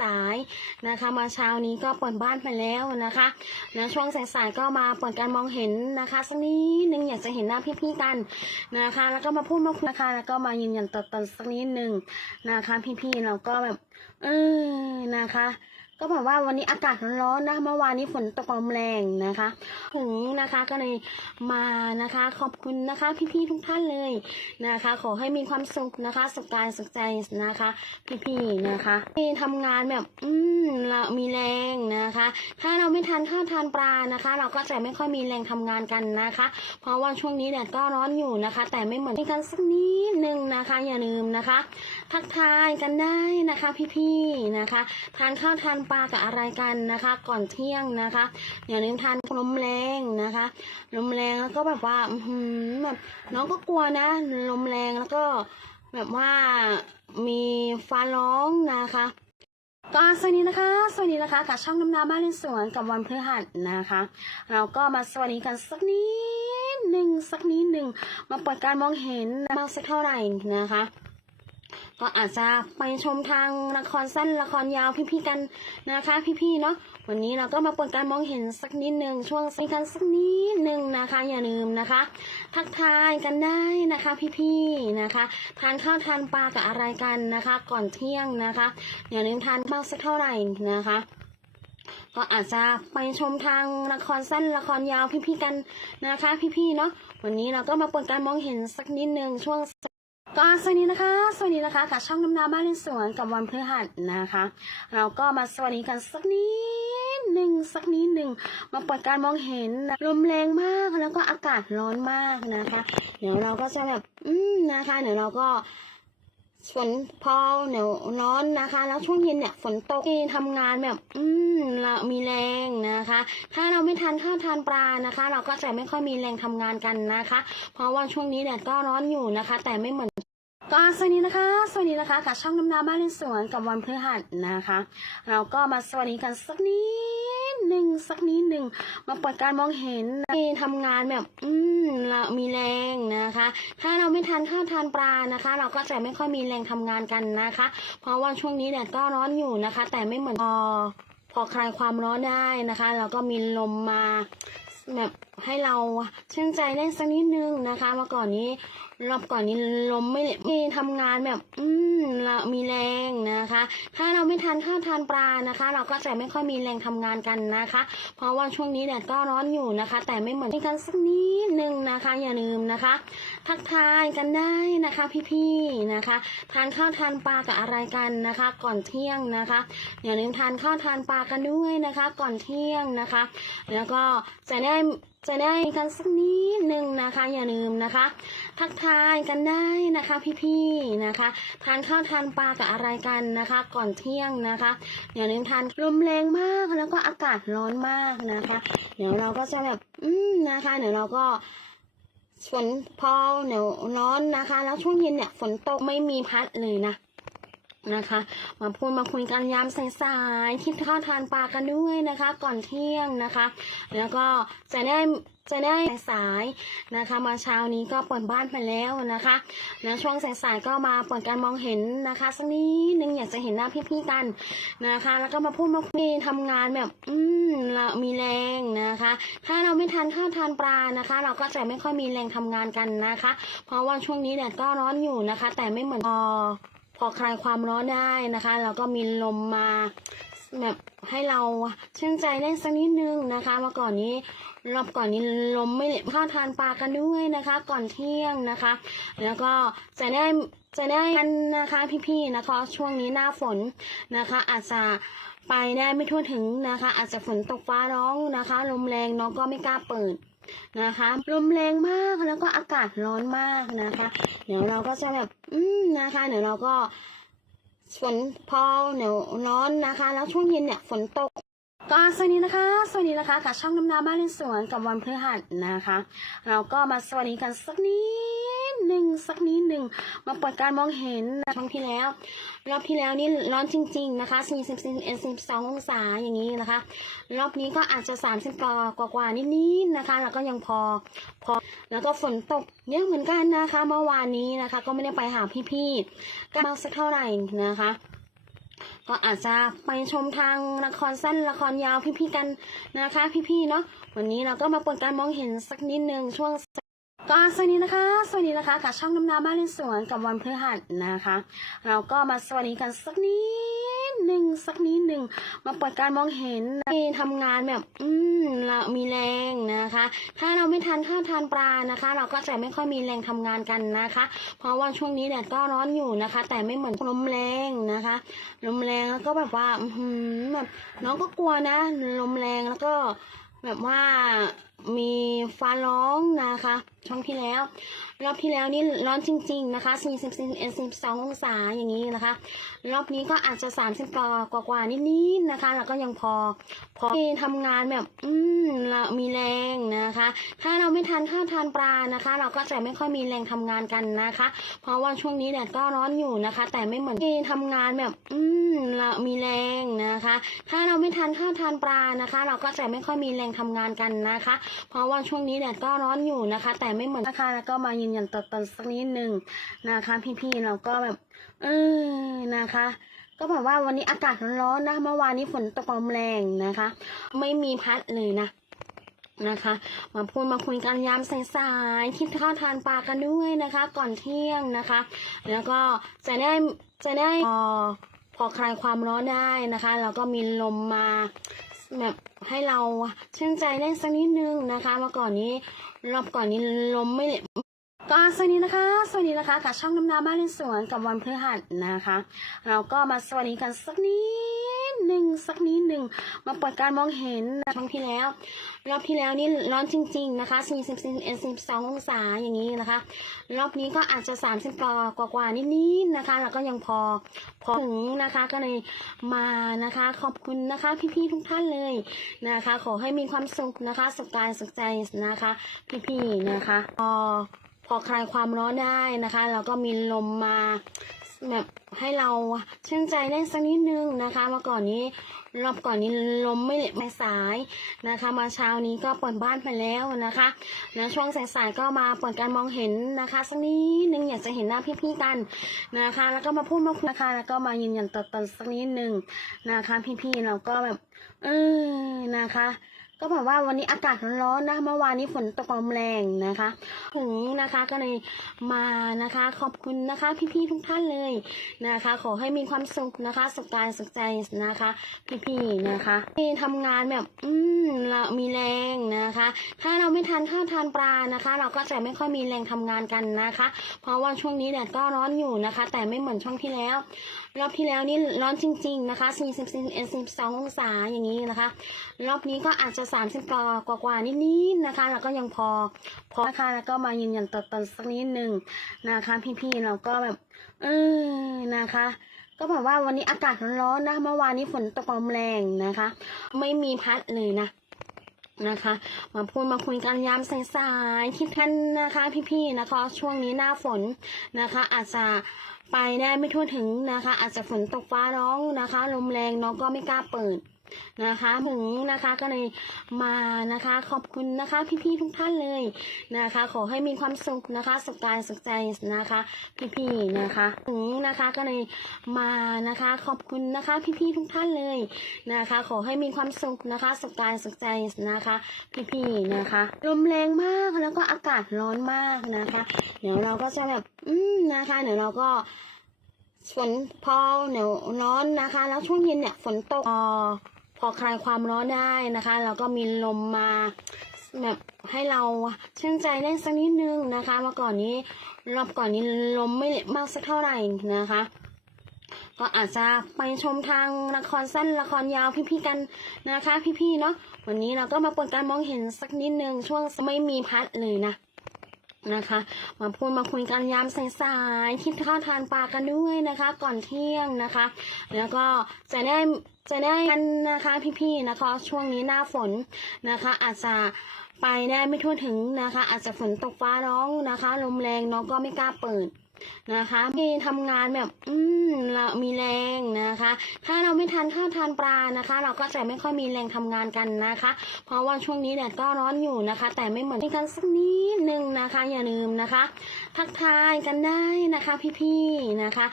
สายนะคะ มาเช้านี้ก็เปิดบ้านไปแล้วนะคะนะช่วงสายๆก็มาเปิดการมองเห็นนะคะสักนิดนึงอยากจะเห็นหน้าพี่ๆกันนะคะ แล้วก็มาพูดมาคุยนะคะ แล้วก็มายืนยันตัวตนสักนิดนึงนะคะ พี่ๆเราก็แบบเออนะคะ ก็แบบว่าวันนี้อากาศร้อนนะเมื่อวานนี้ฝนตกลมแรงนะคะถึงนะคะก็เลยมานะคะขอบคุณนะคะพี่ๆทุกท่านเลยนะคะ ขอให้มีความสุขนะคะสุขกายสุขใจนะคะ พี่ๆนะคะที่ทำงานแบบอืมเรามีแรงนะคะ ถ้าเราไม่ทานข้าวทานปลานะคะ เราก็จะไม่ค่อยมีแรงทำงานกันนะคะ เพราะว่าช่วงนี้แดดก็ร้อนอยู่นะคะ แต่ไม่เหมือนกันสักนิดนึงนะคะ อย่าลืมนะคะ ทักทายกันได้นะคะ พี่ๆนะคะ ทานข้าวทานปลากับอะไรกันนะคะ ก่อนเที่ยงนะคะอย่าลืมทานลมแรงนะคะลมแรงแล้วก็แบบว่าอืแบบน้องก็กลัวนะลมแรงแล้วก็แบบว่ามีฟ้าร้องนะคะก็สวัสดีนะคะ สวัสดีนะคะกับช่องน้ำนาบ้านในสวนกับวันพฤหัสนะคะ เราก็มาสวัสดีกันสักนิดหนึ่งสักนิดหนึ่งมาเปิดการมองเห็นมากสักเท่าไหร่นะคะ ก็อาจจะไปชมทางละครสั้นละครยาวพี่ๆกันนะคะ พี่ๆเนาะวันนี้เราก็มาเปิดการมองเห็นสักนิดหนึ่งช่วงสักนสักนิดหนึ่งนะคะ อย่าลืมนะคะ ทักทายกันได้นะคะ พี่ๆนะคะ ทานข้าวทานปลากับอะไรกันนะคะ ก่อนเที่ยงนะคะ อย่าลืมทานมากสักเท่าไหร่นะคะก็อาจจะไปชมทางละครสั้นละครยาวพี่ๆกันนะคะ พี่ๆเนาะวันนี้เราก็มาเปิดการมองเห็นสักนิดหนึ่งช่วง ก็สวัสดีนะคะ สวัสดีนะคะกับช่องน้ำนาบ้านในสวนกับวันพฤหัสนะคะ เราก็มาสวัสดีกันสักนิดหนึ่งสักนิดหนึ่งมาเปิดการมองเห็นลมแรงมากแล้วก็อากาศร้อนมากนะคะ เดี๋ยวเราก็จะแบบอืมนะคะ เดี๋ยวเราก็ฝนพอเดี๋ยวร้อนนะคะ แล้วช่วงเย็นเนี่ยฝนตกที่ทำงานแบบ อืมเรามีแรงนะคะ ถ้าเราไม่ทานข้าวทานปลานะคะ เราก็จะไม่ค่อยมีแรงทำงานกันนะคะ เพราะว่าช่วงนี้แดดก็ร้อนอยู่นะคะ แต่ไม่เหมือน ก็สวัสดีนะคะ สวัสดีนะคะกับช่องน้ำนาบ้านในสวนกับวันพฤหัสนะคะ เราก็มาสวัสดีกันสักนิดหนึ่งสักนิดหนึ่งมาเปิดการมองเห็นที่ทำงานแบบ อืมเรามีแรงนะคะ ถ้าเราไม่ทานข้าวทานปลานะคะ เราก็จะไม่ค่อยมีแรงทำงานกันนะคะ เพราะว่าช่วงนี้แดดก็ร้อนอยู่นะคะ แต่ไม่เหมือนพอพอคลายความร้อนได้นะคะเราก็มีลมมาแบบให้เราชื่นใจได้สักนิดนึงนะคะ เมื่อก่อนนี้ รอบก่อนนี้ลมไม่ไม่ทำงานแบบ อืมเรามีแรงนะคะ ถ้าเราไม่ทานข้าวทานปลานะคะ เราก็จะไม่ค่อยมีแรงทำงานกันนะคะ เพราะว่าช่วงนี้แดดก็ร้อนอยู่นะคะ แต่ไม่เหมือนกันสักนิดนึงนะคะ อย่าลืมนะคะ ทักทายกันได้นะคะ พี่ๆนะคะ ทานข้าวทานปลากับอะไรกันนะคะ ก่อนเที่ยงนะคะ อย่าลืมทานข้าวทานปลากันด้วยนะคะ ก่อนเที่ยงนะคะ แล้วก็จะได้จะได้กันสักนิดนึงนะคะ อย่าลืมนะคะ ทักทายกันได้นะคะ พี่ๆนะคะทานข้าวทานปลากับอะไรกันนะคะ ก่อนเที่ยงนะคะอย่าลืมทานลมแรงมากแล้วก็อากาศร้อนมากนะคะ เดี๋ยวเราก็จะแบบอืมนะคะเดี๋ยวเราก็ฝนพอเดี๋ยวร้อนนะคะ แล้วช่วงเย็นเนี่ยฝนตกไม่มีพัดเลยนะนะคะ มาพูดมาคุยกันยามสายๆคิดข้าวทานปลากันด้วยนะคะ ก่อนเที่ยงนะคะ แล้วก็จะได้ จะได้สายนะคะ มาเช้านี้ก็เปิดบ้านไปแล้วนะคะแล้วช่วงสายๆก็มาเปิดการมองเห็นนะคะสักนิดนึงอยากจะเห็นหน้าพี่ๆกันนะคะ แล้วก็มาพูดมาคุยทำงานแบบอืมเรามีแรงนะคะ ถ้าเราไม่ทานข้าวทานปลานะคะ เราก็จะไม่ค่อยมีแรงทำงานกันนะคะ เพราะว่าช่วงนี้แดดก็ร้อนอยู่นะคะ แต่ไม่เหมือนพอพอคลายความร้อนได้นะคะ เราก็มีลมมา แบบให้เราชื่นใจได้สักนิดนึงนะคะเมื่อก่อนนี้รอบก่อนนี้ลมไม่ข้าวทานปลากันด้วยนะคะ ก่อนเที่ยงนะคะ แล้วก็จะได้จะได้กันนะคะพี่ๆนะคะ ช่วงนี้หน้าฝนนะคะ อาจจะไปได้ไม่ทั่วถึงนะคะ อาจจะฝนตกฟ้าร้องนะคะ ลมแรงน้องก็ไม่กล้าเปิดนะคะลมแรงมากแล้วก็อากาศร้อนมากนะคะ เดี๋ยวเราก็จะแบบอืมนะคะ เดี๋ยวเราก็ ฝนพอเหนียวร้อนนะคะ แล้วช่วงเย็นเนี่ยฝนตกก็สวัสดีนะคะ สวัสดีนะคะกับช่องน้ำนาบ้านในสวนกับวันพฤหัสนะคะ เราก็มาสวัสดีกันสักนิด หนึ่งสักนิดหนึ่งมาเปิดการมองเห็นช่องที่แล้ว รอบที่แล้วนี่ร้อนจริง ๆ นะคะ40 42องศาอย่างนี้นะคะ รอบนี้ก็อาจจะ30กว่ากว่านิดๆนะคะ แล้วก็ยังพอพอ แล้วก็ฝนตกเยอะเหมือนกันนะคะ เมื่อวานนี้นะคะ ก็ไม่ได้ไปหาพี่ๆก็มาสักเท่าไหร่นะคะก็อาจจะไปชมทางละครสั้นละครยาวพี่ๆกันนะคะ พี่ๆเนาะวันนี้เราก็มาเปิดการมองเห็นสักนิดนึงช่วง ก็สวัสดีนะคะ สวัสดีนะคะกับช่องน้ำนาบ้านในสวนกับวันพฤหัสนะคะ เราก็มาสวัสดีกันสักนิดหนึ่งสักนิดหนึ่งมาเปิดการมองเห็นที่ทำงานแบบ อืมเรามีแรงนะคะ ถ้าเราไม่ทานข้าวทานปลานะคะ เราก็จะไม่ค่อยมีแรงทำงานกันนะคะ เพราะว่าช่วงนี้แดดก็ร้อนอยู่นะคะ แต่ไม่เหมือนลมแรงนะคะลมแรงแล้วก็แบบว่า อือหือแบบน้องก็กลัวนะลมแรงแล้วก็แบบว่า มีฟ้าร้องนะคะช่องที่แล้ว รอบที่แล้วนี่ร้อนจริง ๆ นะคะ40 42องศาอย่างนี้นะคะ รอบนี้ก็อาจจะ 30กว่ากว่ากว่านิดๆนะคะ แล้วก็ยังพอ พอทำงานแบบ อืมเรามีแรงนะคะ ถ้าเราไม่ทานข้าวทานปลานะคะ เราก็จะไม่ค่อยมีแรงทำงานกันนะคะ เพราะว่าช่วงนี้แดดก็ร้อนอยู่นะคะ แต่ไม่เหมือนที่ทำงานแบบ อืมเรามีแรงนะคะ ถ้าเราไม่ทานข้าวทานปลานะคะ เราก็จะไม่ค่อยมีแรงทำงานกันนะคะ เพราะว่าช่วงนี้แดดก็ร้อนอยู่นะคะ แต่ไม่เหมือนนะคะแล้วก็มายืนยันตัวตนสักนิดหนึ่งนะคะ พี่ๆเราก็แบบ เออนะคะ ก็แบบว่าวันนี้อากาศร้อนๆนะเมื่อวานนี้ฝนตกลมแรงนะคะ ไม่มีพัดเลยนะนะคะ มาพูดมาคุยกันยามสายๆคิดข้าวทานปลากันด้วยนะคะ ก่อนเที่ยงนะคะ แล้วก็จะได้จะได้พอพอคลายความร้อนได้นะคะ แล้วก็มีลมมาแบบให้เราชื่นใจได้สักนิดนึงนะคะเมื่อก่อนนี้รอบก่อนนี้ลมไม่ ก็สวัสดีนะคะ สวัสดีนะคะกับช่องน้ำนาบ้านในสวนกับวันพฤหัสนะคะ เราก็มาสวัสดีกันสักนิดหนึ่งสักนิดหนึ่งมาเปิดการมองเห็นช่องที่แล้ว รอบที่แล้วนี่ร้อนจริง ๆ นะคะ40 42องศาอย่างนี้นะคะ รอบนี้ก็อาจจะ 30กว่ากว่ากว่านิดๆนะคะ แล้วก็ยังพอพอถึงนะคะก็เลยมานะคะ ขอบคุณนะคะพี่ๆทุกท่านเลยนะคะ ขอให้มีความสุขนะคะสุขกายสุขใจนะคะ พี่ๆนะคะพอ พอคลายความร้อนได้นะคะแล้วก็มีลมมาแบบให้เราชื่นใจได้สักนิดนึงนะคะเมื่อก่อนนี้รอบก่อนนี้ลมไม่เละไม่สายนะคะ มาเช้านี้ก็เปิดบ้านไปแล้วนะคะนะช่วงสายๆก็มาเปิดการมองเห็นนะคะสักนิดนึงอยากจะเห็นหน้าพี่ๆกันนะคะ แล้วก็มาพูดมาคุยนะคะ แล้วก็มายืนยันตัวตนสักนิดนึงนะคะ พี่ๆเราก็แบบเออนะคะ ก็แบบว่าวันนี้อากาศร้อนๆนะเมื่อวานนี้ฝนตกลมแรงนะคะถึงนะคะก็เลยมานะคะขอบคุณนะคะพี่ๆทุกท่านเลยนะคะ ขอให้มีความสุขนะคะสุขกายสุขใจนะคะ พี่ๆนะคะที่ทำงานแบบอืมเรามีแรงนะคะ ถ้าเราไม่ทานข้าวทานปลานะคะ เราก็จะไม่ค่อยมีแรงทำงานกันนะคะ เพราะว่าช่วงนี้แดดก็ร้อนอยู่นะคะ แต่ไม่เหมือนช่วงที่แล้ว รอบที่แล้วนี่ร้อนจริง ๆ นะคะ40 42องศาอย่างนี้นะคะ รอบนี้ก็อาจจะ30กว่ากว่ากว่านิดๆนะคะ แล้วก็ยังพอพอนะคะแล้วก็มายืนยันตัวตนสักนิดหนึ่งนะคะ พี่ๆเราก็แบบเออนะคะก็แบบว่าวันนี้อากาศร้อนๆนะ เมื่อวานนี้ฝนตกลมแรงนะคะ ไม่มีพัดเลยนะ นะคะ มาพูดมาคุยกันยามสายๆคิดท่านนะคะพี่ๆนะคะ ช่วงนี้หน้าฝนนะคะ อาจจะไปได้ไม่ทั่วถึงนะคะ อาจจะฝนตกฟ้าร้องนะคะลมแรงน้องก็ไม่กล้าเปิด นะคะถึงนะคะก็เลยมานะคะ ขอบคุณนะคะพี่ๆทุกท่านเลยนะคะ ขอให้มีความสุขนะคะ สุขกายสุขใจนะคะ พี่ๆนะคะถึงนะคะก็เลยมานะคะ ขอบคุณนะคะพี่ๆทุกท่านเลยนะคะ ขอให้มีความสุขนะคะ สุขกายสุขใจนะคะ พี่ๆนะคะลมแรงมากแล้วก็อากาศร้อนมากนะคะ เดี๋ยวเราก็จะแบบอืมนะคะ เดี๋ยวเราก็ฝนพอเดี๋ยวร้อนนะคะ แล้วช่วงเย็นเนี่ยฝนตก พอคลายความร้อนได้นะคะ แล้วก็มีลมมาแบบให้เราชื่นใจได้สักนิดนึงนะคะ เมื่อก่อนนี้รอบก่อนนี้ลมไม่มากสักเท่าไหร่นะคะ ก็อาจจะไปชมทางละครสั้นละครยาวพี่ๆกันนะคะ พี่ๆเนาะวันนี้เราก็มาเปิดการมองเห็นสักนิดนึงช่วงไม่มีพัดเลยนะ นะคะ มาพูดมาคุยกันยามสายๆคิดข้าวทานปลากันด้วยนะคะ ก่อนเที่ยงนะคะ แล้วก็จะได้จะได้กันนะคะพี่ๆนะคะ ช่วงนี้หน้าฝนนะคะ อาจจะไปได้ไม่ทั่วถึงนะคะ อาจจะฝนตกฟ้าร้องนะคะลมแรงน้องก็ไม่กล้าเปิด นะคะมีทำงานแบบ อืมเรามีแรงนะคะ ถ้าเราไม่ทานข้าวทานปลานะคะ เราก็จะไม่ค่อยมีแรงทำงานกันนะคะ เพราะว่าช่วงนี้แดดก็ร้อนอยู่นะคะ แต่ไม่เหมือนกันสักนิดนึงนะคะ อย่าลืมนะคะ ทักทายกันได้นะคะ พี่ๆนะคะ